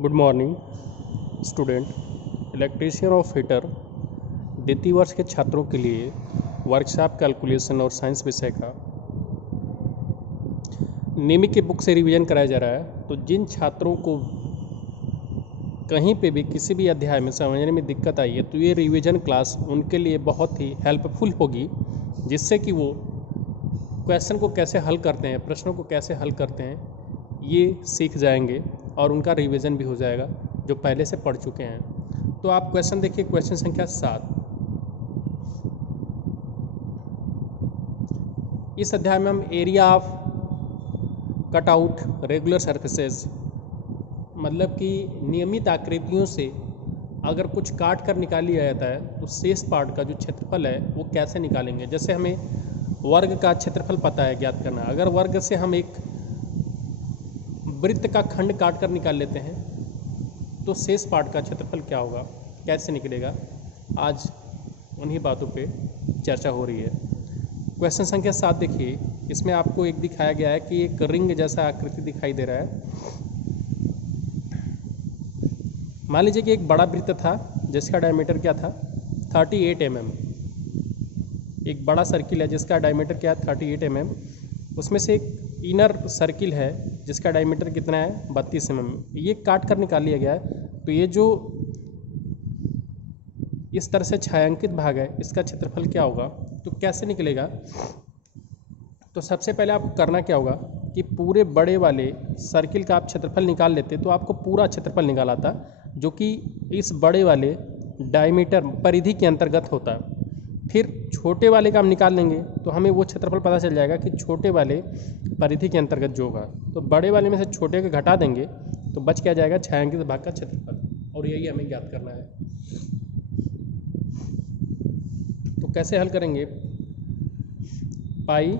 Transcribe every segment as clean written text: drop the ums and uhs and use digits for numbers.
Good morning student. Electrician of heater द्वितीय वर्ष के छात्रों के लिए वर्कशॉप कैलकुलेशन और साइंस विषय का नियमित की बुक से रिवीजन कराया जा रहा है। तो जिन छात्रों को कहीं पे भी किसी भी अध्याय में समझने में दिक्कत आई है तो ये रिवीजन क्लास उनके लिए बहुत ही हेल्पफुल होगी, जिससे कि वो क्वेश्चन को कैसे हल करते हैं, प्रश्नों को कैसे हल करते हैं, ये सीख जाएंगे और उनका रिवीजन भी हो जाएगा जो पहले से पढ़ चुके हैं। तो आप क्वेश्चन देखिए, क्वेश्चन संख्या 7। इस अध्याय में हम area of cutout regular surfaces, मतलब कि नियमित आकृतियों से अगर कुछ काट कर निकाल लिया जाता है तो शेष पार्ट का जो क्षेत्रफल है वो कैसे निकालेंगे। जैसे हमें वर्ग का क्षेत्रफल पता है ज्ञात करना, अगर वर्ग से हम एक वृत्त का खंड काट कर निकाल लेते हैं तो शेष पार्ट का क्षेत्रफल क्या होगा, कैसे निकलेगा, आज उन्हीं बातों पे चर्चा हो रही है। क्वेश्चन संख्या 7 देखिए, इसमें आपको एक दिखाया गया है कि एक रिंग जैसा आकृति दिखाई दे रहा है। मान लीजिए कि एक बड़ा वृत्त था जिसका डायमीटर क्या था 38 mm। एक बड़ा सर्किल है जिसका डायमीटर क्या है 38 mm। उसमें से एक इनर सर्किल है जिसका डायमीटर कितना है 32 mm। ये काट कर निकाल लिया गया है। तो ये जो इस तरह से छायांकित भाग है इसका क्षेत्रफल क्या होगा, तो कैसे निकलेगा। तो सबसे पहले आपको करना क्या होगा कि पूरे बड़े वाले सर्किल का आप क्षेत्रफल निकाल लेते तो आपको पूरा क्षेत्रफल निकाल आता, जो कि इस बड़े वाले डायमीटर परिधि के अंतर्गत होता है। फिर छोटे वाले का हम निकाल लेंगे तो हमें वो क्षेत्रफल पता चल जाएगा कि छोटे वाले परिधि के अंतर्गत जो होगा। तो बड़े वाले में से छोटे को घटा देंगे तो बच क्या जाएगा छायांकित भाग का क्षेत्रफल, और यही हमें ज्ञात करना है। तो कैसे हल करेंगे, पाई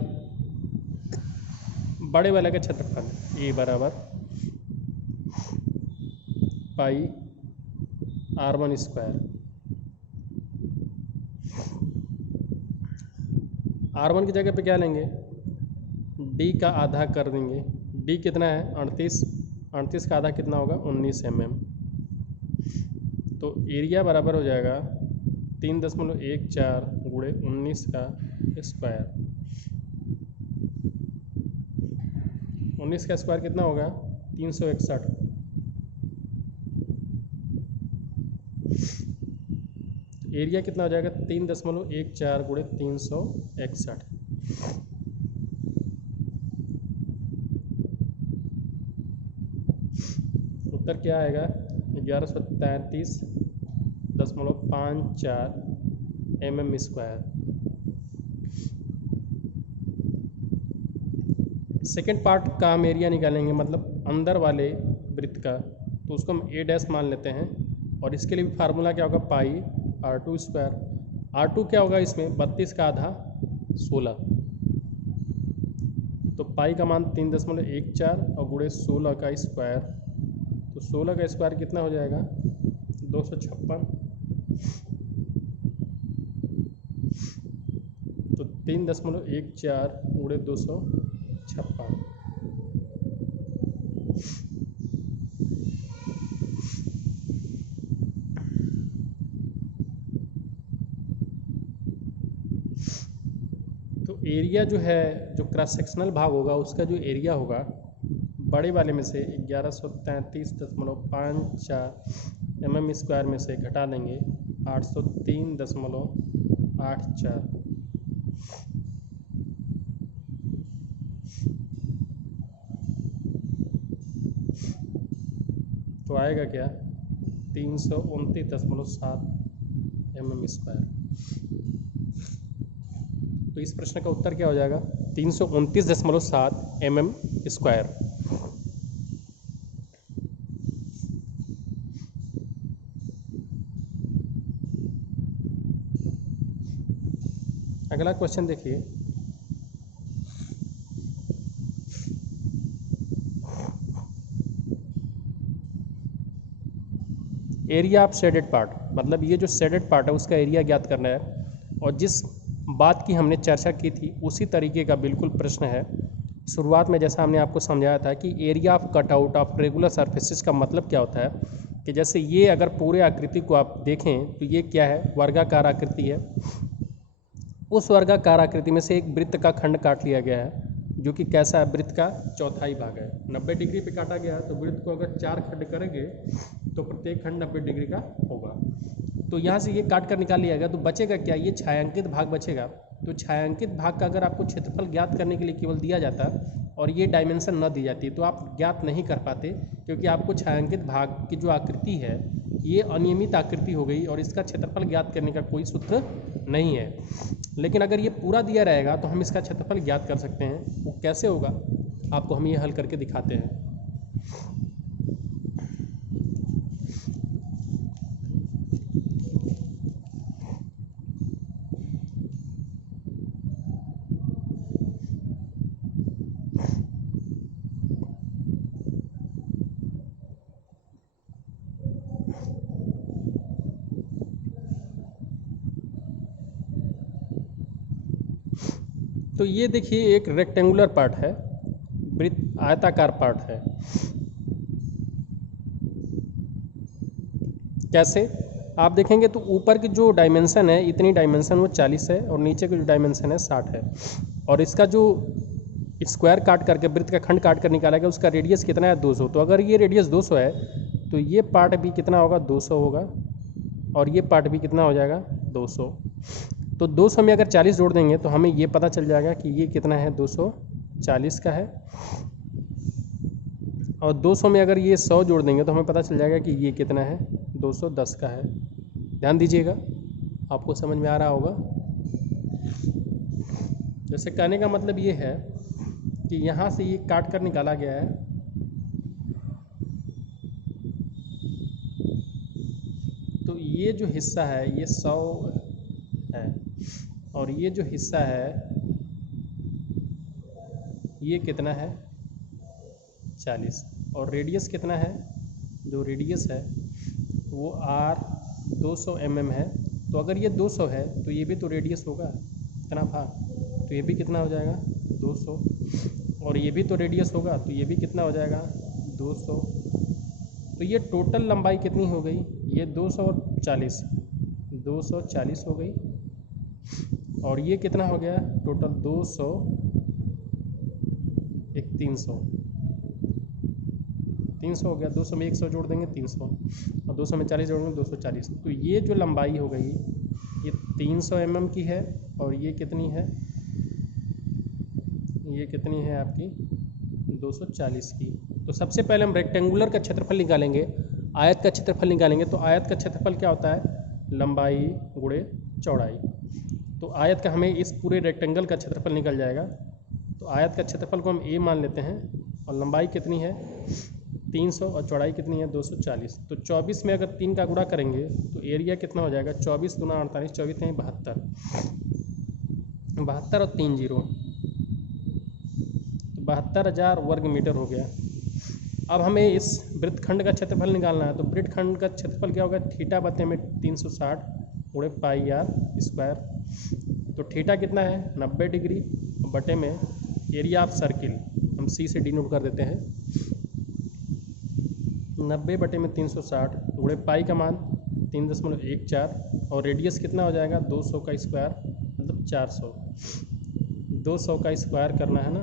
बड़े वाले का क्षेत्रफल ए बराबर पाई r1 स्क्वायर। r1 की जगह पे क्या लेंगे, d का आधा कर देंगे। d कितना है 38, 38 का आधा कितना होगा 19 mm। तो एरिया बराबर हो जाएगा 3.14 गुणे 19 का स्क्वायर। 19 का स्क्वायर कितना होगा 361। एरिया कितना हो जाएगा 3.14 गुणे 361। उत्तर क्या आएगा 1133.54 mm स्क्वायर। सेकेंड पार्ट का हम एरिया निकालेंगे, मतलब अंदर वाले वृत्त का, तो उसको हम a डैश मान लेते हैं। और इसके लिए भी फार्मूला क्या होगा पाई r2 स्क्वायर। r2 क्या होगा इसमें 32 का आधा 16, तो पाई का मान 3.14 और गुणे 16 का स्क्वायर। तो 16 का स्क्वायर कितना हो जाएगा 256। तो 3.14 गुणे 256। तो एरिया जो है, जो क्रॉस सेक्शनल भाग होगा उसका जो एरिया होगा बड़े वाले में से 1133.54 mm स्क्वायर में से घटा देंगे 803.84। तो आएगा क्या 329.7 mm स्क्वायर। तो इस प्रश्न का उत्तर क्या हो जाएगा 329.7 mm स्क्वायर। अगला क्वेश्चन देखिए, एरिया ऑफ शेडेड पार्ट, मतलब ये जो शेडेड पार्ट है उसका एरिया ज्ञात करना है। और जिस बात की हमने चर्चा की थी उसी तरीके का बिल्कुल प्रश्न है। शुरुआत में जैसा हमने आपको समझाया था कि area of cutout of regular surfaces का मतलब क्या होता है कि जैसे ये अगर पूरे आकृति को आप देखें तो ये क्या है, वर्गाकार आकृति है। उस वर्गाकार आकृति में से एक वृत्त का खंड काट लिया गया है, जो कि कैसा है, वृत्त का चौथाई भाग है। 90 डिग्री पे काटा गया है, तो वृत्त को अगर 4 खंड करेंगे तो प्रत्येक खंड 90 डिग्री का होगा। तो यहाँ से ये काट कर निकाल लिया गया, तो बचेगा क्या, ये छायांकित भाग बचेगा। तो छायांकित भाग का अगर आपको क्षेत्रफल ज्ञात करने के लिए केवल दिया जाता और ये डायमेंशन न दी जाती तो आप ज्ञात नहीं कर पाते, क्योंकि आपको छायांकित भाग की जो आकृति है ये अनियमित आकृति हो गई और इसका क्षेत्रफल ज्ञात करने का कोई सूत्र नहीं है। लेकिन अगर ये पूरा दिया रहेगा तो हम इसका क्षेत्रफल ज्ञात कर सकते हैं। वो कैसे होगा, आपको हम ये हल करके दिखाते हैं। तो ये देखिए एक रेक्टेंगुलर पार्ट है, वृत्त आयताकार पार्ट है। कैसे आप देखेंगे तो ऊपर की जो डायमेंशन है, इतनी डायमेंशन वो 40 है और नीचे की जो डायमेंशन है 60 है। और इसका जो स्क्वायर काट करके वृत्त का खंड काट कर निकाला गया, उसका रेडियस कितना है, 200। तो अगर ये रेडियस 200 है तो ये पार्ट भी कितना होगा, 200 होगा, और ये पार्ट भी कितना हो जाएगा, 200। तो 200 में अगर 40 जोड़ देंगे तो हमें ये पता चल जाएगा कि ये कितना है, 240 का है। और 200 में अगर ये 100 जोड़ देंगे तो हमें पता चल जाएगा कि ये कितना है, 210 का है। ध्यान दीजिएगा, आपको समझ में आ रहा होगा। जैसे कहने का मतलब ये है कि यहाँ से ये काट कर निकाला गया है, तो ये जो हिस्सा है ये 100 है और ये जो हिस्सा है ये कितना है, 40। और रेडियस कितना है, जो रेडियस है वो r 200 mm है। तो अगर ये 200 है तो ये भी तो रेडियस होगा, इतना भाग, तो ये भी कितना हो जाएगा, 200। और ये भी तो रेडियस होगा, तो ये भी कितना हो जाएगा, 200। तो ये टोटल लंबाई कितनी हो गई, ये 240 हो गई। और ये कितना हो गया, टोटल 200, एक 300 हो गया। 200 में 100 जोड़ देंगे 300, और 200 में 40 जोड़ेंगे 240। तो ये जो लंबाई हो गई ये 300 mm की है। और ये कितनी है, ये कितनी है आपकी, 240 की। तो सबसे पहले हम रेक्टेंगुलर का क्षेत्रफल निकालेंगे, आयत का क्षेत्रफल निकालेंगे। तो आयत का क्षेत्रफल क्या होता है, लंबाई गुणे चौड़ाई। तो आयत का हमें इस पूरे रेक्टेंगल का क्षेत्रफल निकल जाएगा। तो आयत का क्षेत्रफल को हम a मान लेते हैं, और लंबाई कितनी है 300 और चौड़ाई कितनी है 240। तो 24 में अगर 3 का गुणा करेंगे तो एरिया कितना हो जाएगा, 24 × 48, 24 नहीं 72, 72 और 3 जीरो, तो 72,000 वर्ग मीटर हो गया। अब हमें इस वृत्तखंड का क्षेत्रफल निकालना है। तो वृत्तखंड का क्षेत्रफल क्या होगा, थीटा बटे में 360 गुणे पाई r स्क्वायर। तो थीटा कितना है, 90 डिग्री, बटे में एरिया ऑफ सर्किल हम c से डिनोट कर देते हैं, 90 बटे में 360 गुणे पाई का मान 3.14, और रेडियस कितना हो जाएगा, 200 का स्क्वायर मतलब 400। 200 का स्क्वायर करना है ना,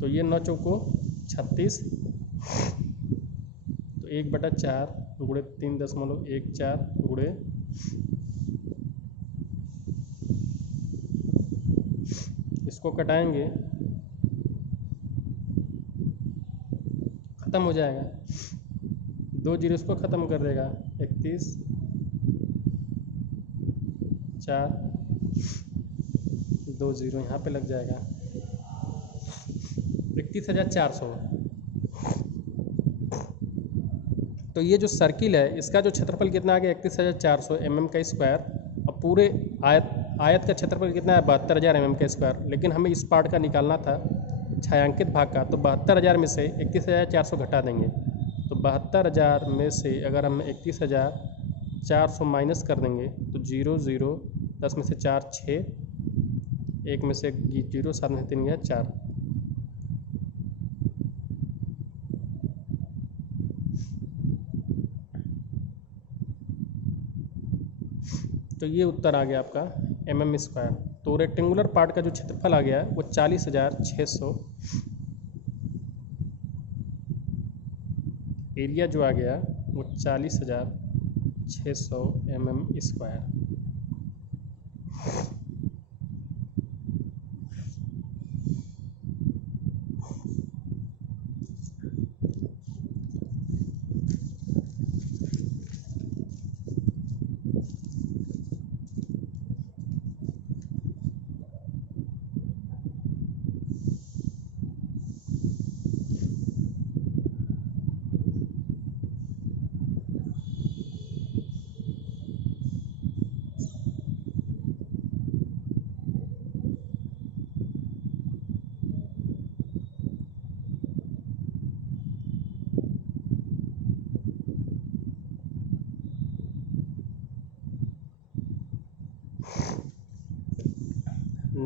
तो ये 9 चौको 36, तो 1/4 गुणे 3.14 गुणे इसको कटाएंगे, ख़त्म हो जाएगा, 2 जीरो इसको ख़त्म कर देगा, 31 4 2 जीरो यहाँ पे लग जाएगा, 31,400। तो ये जो सर्किल है इसका जो क्षेत्रफल कितना आ गया, 31,400 mm का स्क्वायर। और पूरे आयत का क्षेत्रफल कितना है, 72,000 mm का स्क्वायर। लेकिन हमें इस पार्ट का निकालना था, छायांकित भाग का। तो 72,000 में से 31,400 घटा देंगे। तो 72,000 में से अगर हम 31,400 माइनस कर देंगे तो 0 0, 10 में से 4 6, एक में से 0, 7 में 3 गया 4। तो ये उत्तर आ गया आपका mm²। तो रेक्टेंगुलर पार्ट का जो क्षेत्रफल आ गया है वो 40,600, एरिया जो आ गया वो 40,600 mm²।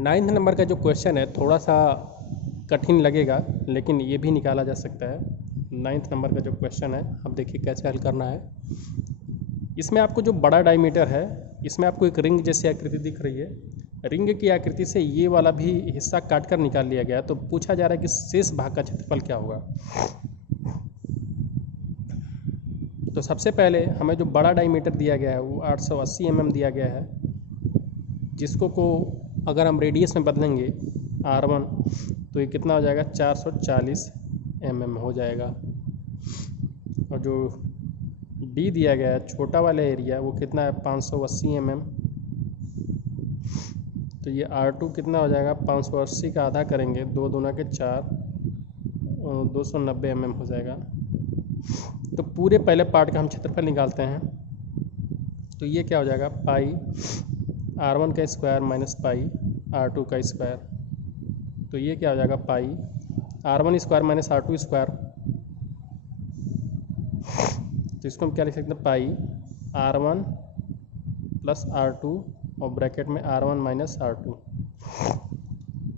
नाइन्थ नंबर का जो क्वेश्चन है थोड़ा सा कठिन लगेगा, लेकिन ये भी निकाला जा सकता है। नाइन्थ नंबर का जो क्वेश्चन है, अब देखिए कैसे हल करना है। इसमें आपको जो बड़ा डायमीटर है, इसमें आपको एक रिंग जैसी आकृति दिख रही है। रिंग की आकृति से ये वाला भी हिस्सा काट कर निकाल लिया गया। तो पूछा जा रहा है कि शेष भाग का क्षेत्रफल क्या होगा। तो सबसे पहले हमें जो बड़ा डायमीटर दिया गया है वो 880 mm दिया गया है, जिसको को अगर हम रेडियस में बदलेंगे R1 तो ये कितना हो जाएगा 440 mm हो जाएगा। और जो D दिया गया है छोटा वाला एरिया वो कितना है 580 mm। तो ये R2 कितना हो जाएगा 580 का आधा करेंगे 2 दूना के 4 290 mm हो जाएगा। तो पूरे पहले पार्ट का हम क्षेत्रफल निकालते हैं। तो ये क्या हो जाएगा पाई R1 का स्क्वायर माइनस पाई R2 का स्क्वायर। तो ये क्या हो जाएगा पाई R1 square minus R2 square. तो इसको हम क्या लिख सकते हैं पाई R1 प्लस R2 और ब्रैकेट में R1 माइनस R2।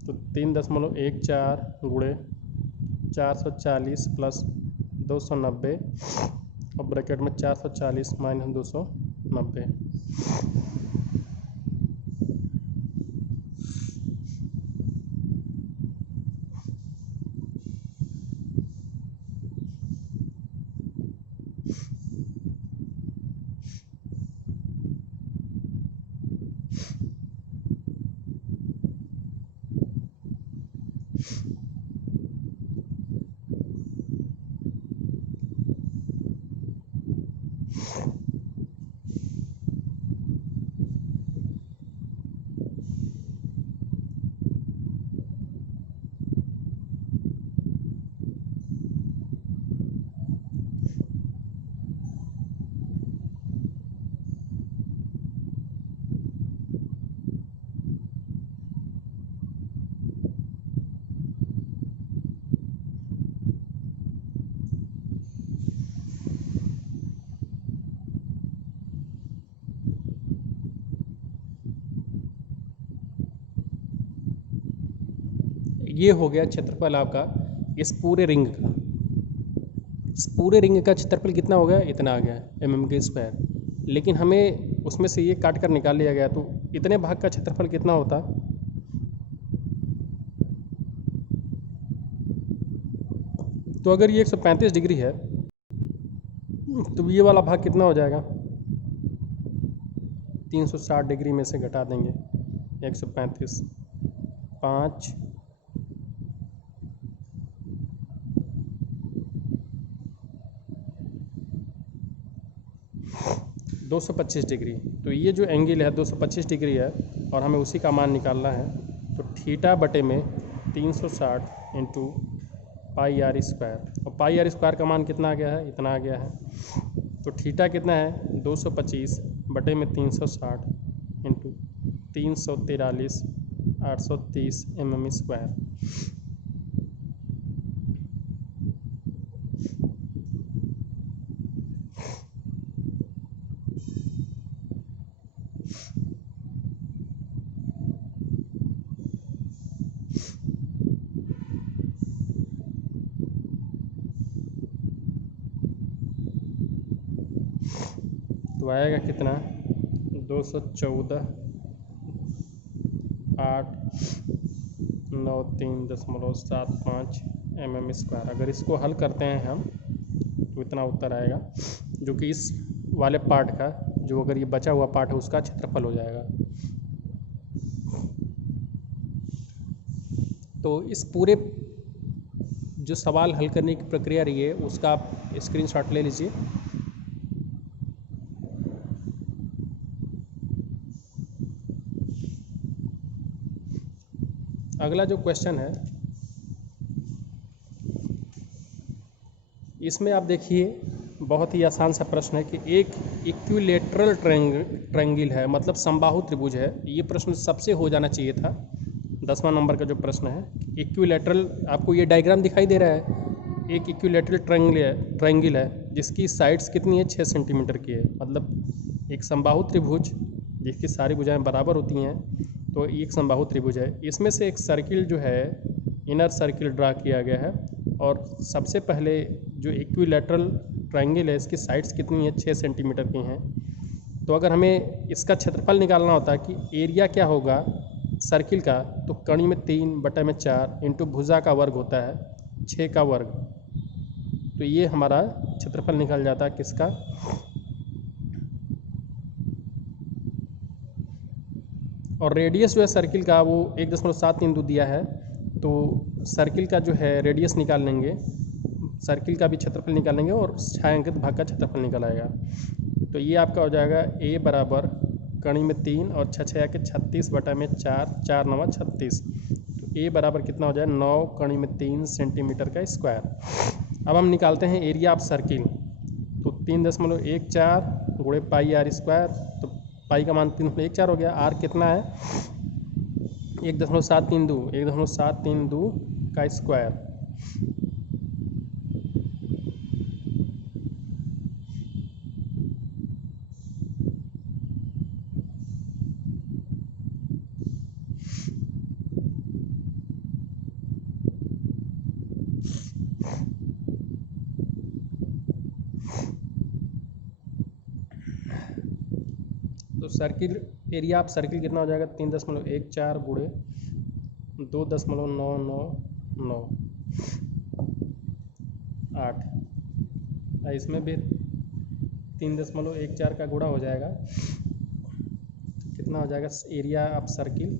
तो 3.14 गुणे 440 प्लस 290 और ब्रैकेट में 440 माइनस 290। ये हो गया क्षेत्रफल आपका इस पूरे रिंग का। इस पूरे रिंग का क्षेत्रफल कितना हो गया इतना आ गया mm²। लेकिन हमें उसमें से ये काट कर निकाल लिया गया। तो इतने भाग का क्षेत्रफल कितना होता। तो अगर ये 135 डिग्री है तो ये वाला भाग कितना हो जाएगा 360 डिग्री में से घटा देंगे 135 5 225 डिग्री। तो ये जो एंगल है 225 डिग्री है और हमें उसी का मान निकालना है। तो थीटा बटे में 360 इंटू पाई आर स्क्वायर। और पाई आर स्क्वायर का मान कितना आ गया है इतना आ गया है। तो थीटा कितना है 225 बटे में 360 इंटू 343 830 mm²। तो आएगा कितना 214.893.75 mm²। अगर इसको हल करते हैं हम तो इतना उत्तर आएगा, जो कि इस वाले पार्ट का, जो अगर ये बचा हुआ पार्ट है उसका क्षेत्रफल हो जाएगा। तो इस पूरे जो सवाल हल करने की प्रक्रिया रही है उसका आप स्क्रीनशॉट ले लीजिए। अगला जो क्वेश्चन है इसमें आप देखिए, बहुत ही आसान सा प्रश्न है कि एक इक्विलेटरल ट्रायंगल है, मतलब समबाहु त्रिभुज है। ये प्रश्न सबसे हो जाना चाहिए था, 10वां नंबर का जो प्रश्न है। इक्विलेटरल, आपको ये डायग्राम दिखाई दे रहा है, एक इक्विलेटरल ट्रायंगल है जिसकी साइड्स कितनी है, 6 सेंटीमीटर की है। मतलब एक समबाहु त्रिभुज जिसकी सारी भुजाएं बराबर होती हैं, तो एक समबाहु त्रिभुज है। इसमें से एक सर्किल जो है, इनर सर्किल ड्रा किया गया है, और सबसे पहले जो इक्विलेटरल ट्रायंगल है इसकी साइड्स कितनी है, 6 सेंटीमीटर की हैं। तो अगर हमें इसका क्षेत्रफल निकालना होता है कि एरिया क्या होगा सर्किल का, तो कड़ी में 3/4 इंटू भुजा का वर्ग होता है 6 का वर्ग। तो ये हमारा क्षेत्रफल निकल जाता है किसका, और रेडियस जो है सर्किल का वो 1.73 दिया है। तो सर्किल का जो है रेडियस निकाल लेंगे, सर्किल का भी क्षेत्रफल निकाल लेंगे और छायांकित भाग का क्षेत्रफल निकल आएगा। तो ये आपका हो जाएगा a बराबर कड़ी में 3 और 6 6 के 36/4, 4 9 36। तो a बराबर कितना हो जाए 9 कड़ी में 3 सेंटीमीटर का स्क्वायर। अब हम निकालते हैं एरिया ऑफ सर्किल। तो 3.14 गुणे पाई आर स्क्वायर, तो पाई का मान 3.14 हो गया। आर कितना है 1.732 का स्क्वायर। तो सर्किल एरिया ऑफ सर्किल कितना हो जाएगा 3.14 गुणे 2.9998। इसमें भी 3.14 का गुणा हो जाएगा, कितना हो जाएगा एरिया ऑफ सर्किल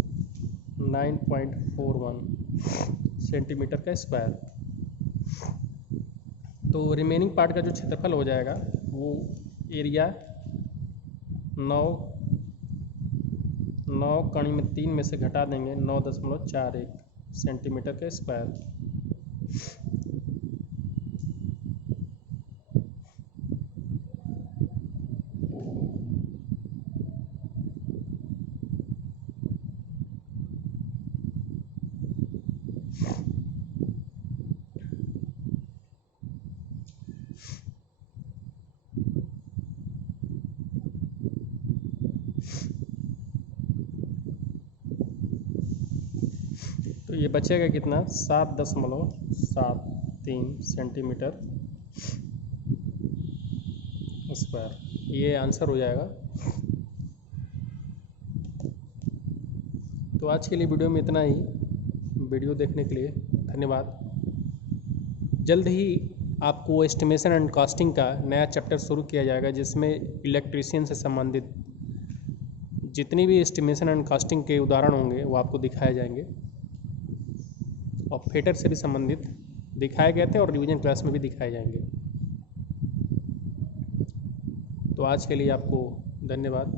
9.41 सेंटीमीटर का स्क्वायर। तो रिमेनिंग पार्ट का जो क्षेत्रफल हो जाएगा वो एरिया 9 कड़ी में 3 में से घटा देंगे 9.41 सेंटीमीटर का स्क्वायर। तो ये बचेगा कितना 7.73 सेंटीमीटर स्क्वायर। ये आंसर हो जाएगा। तो आज के लिए वीडियो में इतना ही। वीडियो देखने के लिए धन्यवाद। जल्द ही आपको एस्टिमेशन एंड कॉस्टिंग का नया चैप्टर शुरू किया जाएगा, जिसमें इलेक्ट्रीशियन से संबंधित जितनी भी एस्टिमेशन एंड कॉस्टिंग के उदाहरण होंगे वो आपको दिखाए जाएंगे, और फिटर से भी संबंधित दिखाए गए थे और रिवीजन क्लास में भी दिखाए जाएंगे। तो आज के लिए आपको धन्यवाद।